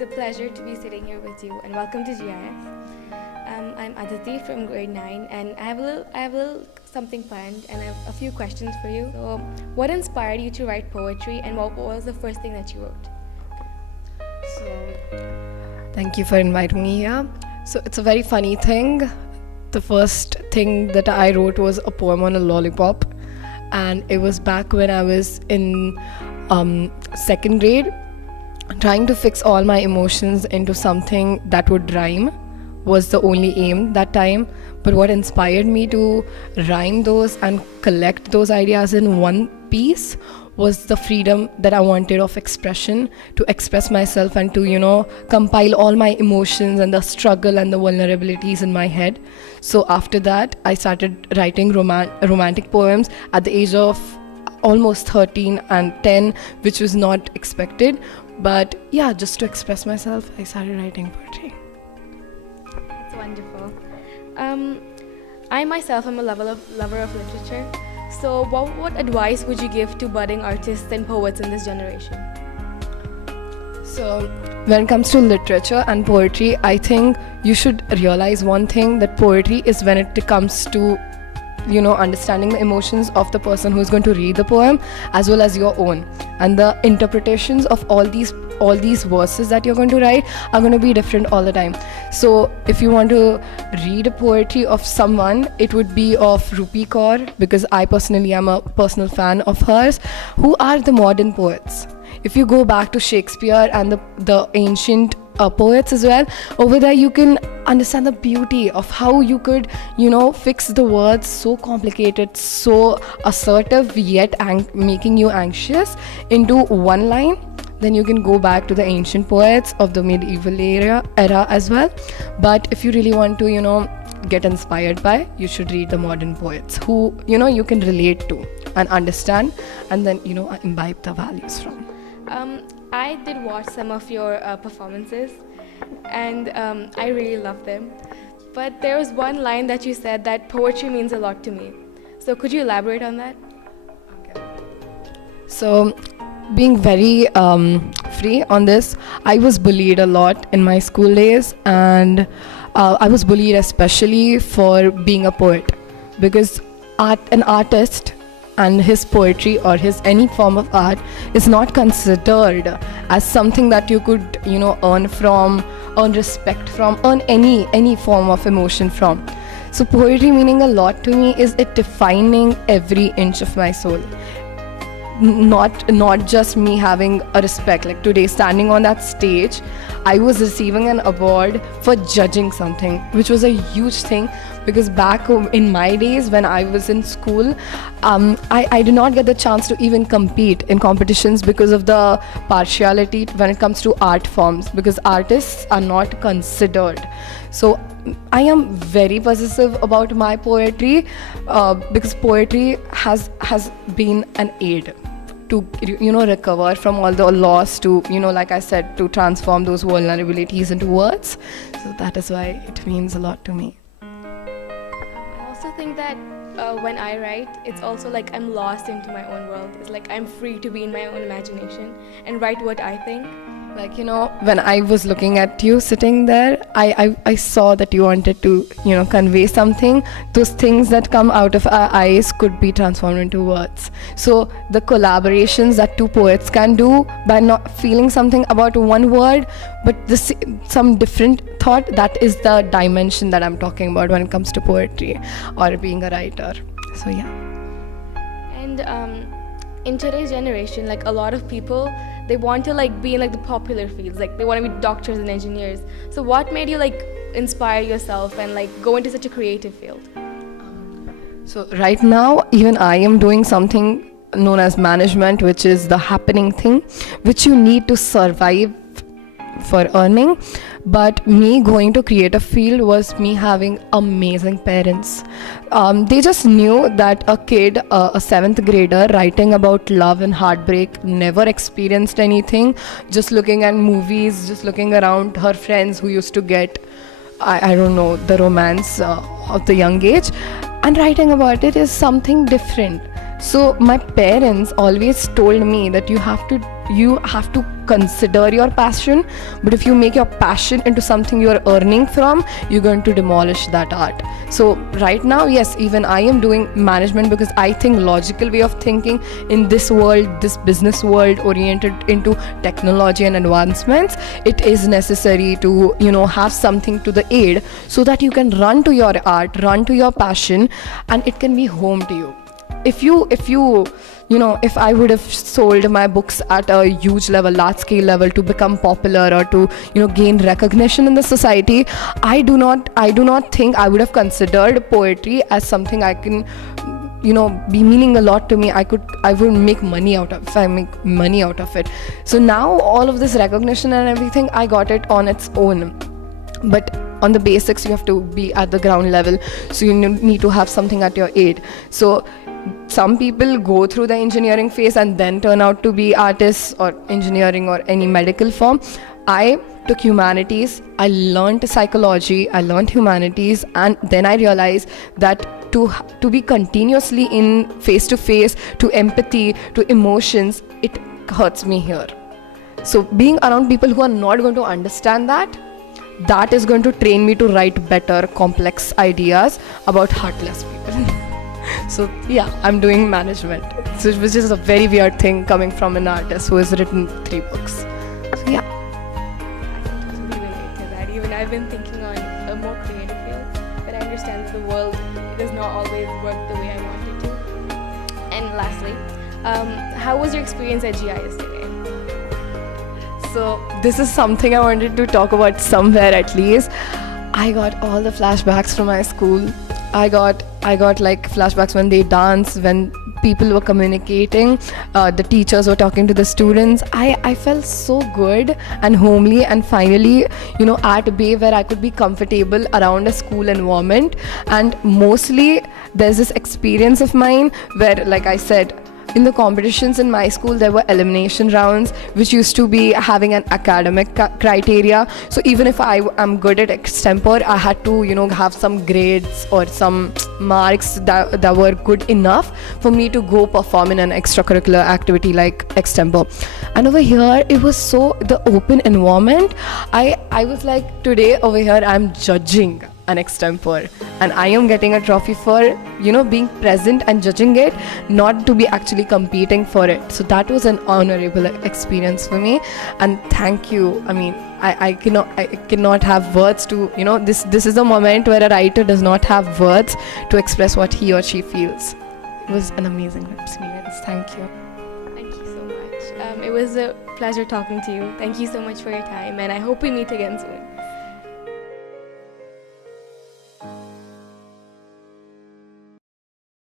It's a pleasure to be sitting here with you, and welcome to GIF. I'm Aditi from grade 9, and I have a little something planned, and I have a few questions for you. So, what inspired you to write poetry, and what was the first thing that you wrote? So, thank you for inviting me here. So, it's a very funny thing. The first thing that I wrote was a poem on a lollipop, and it was back when I was in second grade, trying to fix all my emotions into something that would rhyme was the only aim that time. But what inspired me to rhyme those and collect those ideas in one piece was the freedom that I wanted of expression, to express myself and to, compile all my emotions and the struggle and the vulnerabilities in my head. So after that, I started writing romantic poems at the age of almost 13 and 10, which was not expected. But yeah, just to express myself, I started writing poetry. That's wonderful. I myself am a lover of literature. So, what advice would you give to budding artists and poets in this generation? So, when it comes to literature and poetry, I think you should realize one thing, that poetry is when it comes to understanding the emotions of the person who is going to read the poem as well as your own, and the interpretations of all these verses that you're going to write are going to be different all the time. So if you want to read a poetry of someone, it would be of Rupi Kaur, because I personally am a personal fan of hers, who are the modern poets. If you go back to Shakespeare and the ancient poets as well, over there you can understand the beauty of how you could fix the words so complicated, so assertive, yet making you anxious into one line. Then you can go back to the ancient poets of the medieval era as well. But if you really want to get inspired by, you should read the modern poets who you can relate to and understand, and then imbibe the values from. I did watch some of your performances, and I really loved them. But there was one line that you said that poetry means a lot to me. So could you elaborate on that? Okay. So, being very free on this, I was bullied a lot in my school days, and I was bullied especially for being a poet, because an artist and his poetry or his any form of art is not considered as something that you could earn respect from, earn any form of emotion from. So poetry meaning a lot to me is it defining every inch of my soul, not just me having a respect. Like today, standing on that stage, I was receiving an award for judging something, which was a huge thing, because back in my days when I was in school, I did not get the chance to even compete in competitions because of the partiality when it comes to art forms, because artists are not considered. So I am very possessive about my poetry, because poetry has been an aid to recover from all the loss, to like I said, to transform those vulnerabilities into words. So that is why it means a lot to me. I also think that when I write, it's also like I'm lost into my own world. It's like I'm free to be in my own imagination and write what I think. Like, when I was looking at you sitting there, I saw that you wanted to, convey something. Those things that come out of our eyes could be transformed into words. So the collaborations that two poets can do by not feeling something about one word, but some different thought, that is the dimension that I'm talking about when it comes to poetry or being a writer. So yeah. And in today's generation, like a lot of people, they want to be in the popular fields, like they want to be doctors and engineers. So what made you inspire yourself and go into such a creative field? So right now, even I am doing something known as management, which is the happening thing, which you need to survive for earning. But me going to creative field was me having amazing parents. They just knew that a kid, a 7th grader, writing about love and heartbreak, never experienced anything, just looking at movies, just looking around her friends who used to get, I don't know, the romance of the young age, and writing about it is something different. So my parents always told me that you have to you have to consider your passion, but if you make your passion into something you are earning from, you're going to demolish that art. So right now, yes, even I am doing management because I think logical way of thinking in this world, this business world oriented into technology and advancements, it is necessary to have something to the aid so that you can run to your art, run to your passion, and it can be home to you. If I would have sold my books at a huge level, large scale level, to become popular or to gain recognition in the society, I do not think I would have considered poetry as something I can be meaning a lot to me. I would make money out of, if I make money out of it. So now all of this recognition and everything, I got it on its own. But on the basics, you have to be at the ground level, so you need to have something at your aid. So some people go through the engineering phase and then turn out to be artists or engineering or any medical form. I took humanities, I learned psychology, I learned humanities, and then I realized that to be continuously in face to face, to empathy, to emotions, it hurts me here. So being around people who are not going to understand that is going to train me to write better complex ideas about heartless people. So yeah, I'm doing management, which is a very weird thing coming from an artist who has written 3 books. So yeah. I can totally relate to that. Even I've been thinking on a more creative field, but I understand that the world does not always work the way I want it to. And lastly, how was your experience at GI yesterday? So this is something I wanted to talk about somewhere at least. I got all the flashbacks from my school. I got like flashbacks when they dance, when people were communicating, the teachers were talking to the students. I felt so good and homely, and finally, at bay where I could be comfortable around a school environment. And mostly there's this experience of mine where, like I said, in the competitions in my school, there were elimination rounds, which used to be having an academic criteria. So even if I am good at extempore, I had to, have some grades or some marks that were good enough for me to go perform in an extracurricular activity like extempore. And over here, it was so the open environment. I was like, today over here, I'm judging an extempore, and I am getting a trophy for being present and judging it, not to be actually competing for it. So that was an honorable experience for me, and thank you. I mean, I cannot have words to this is a moment where a writer does not have words to express what he or she feels. It was an amazing experience. Thank you. Thank you so much. It was a pleasure talking to you. Thank you so much for your time, and I hope we meet again soon.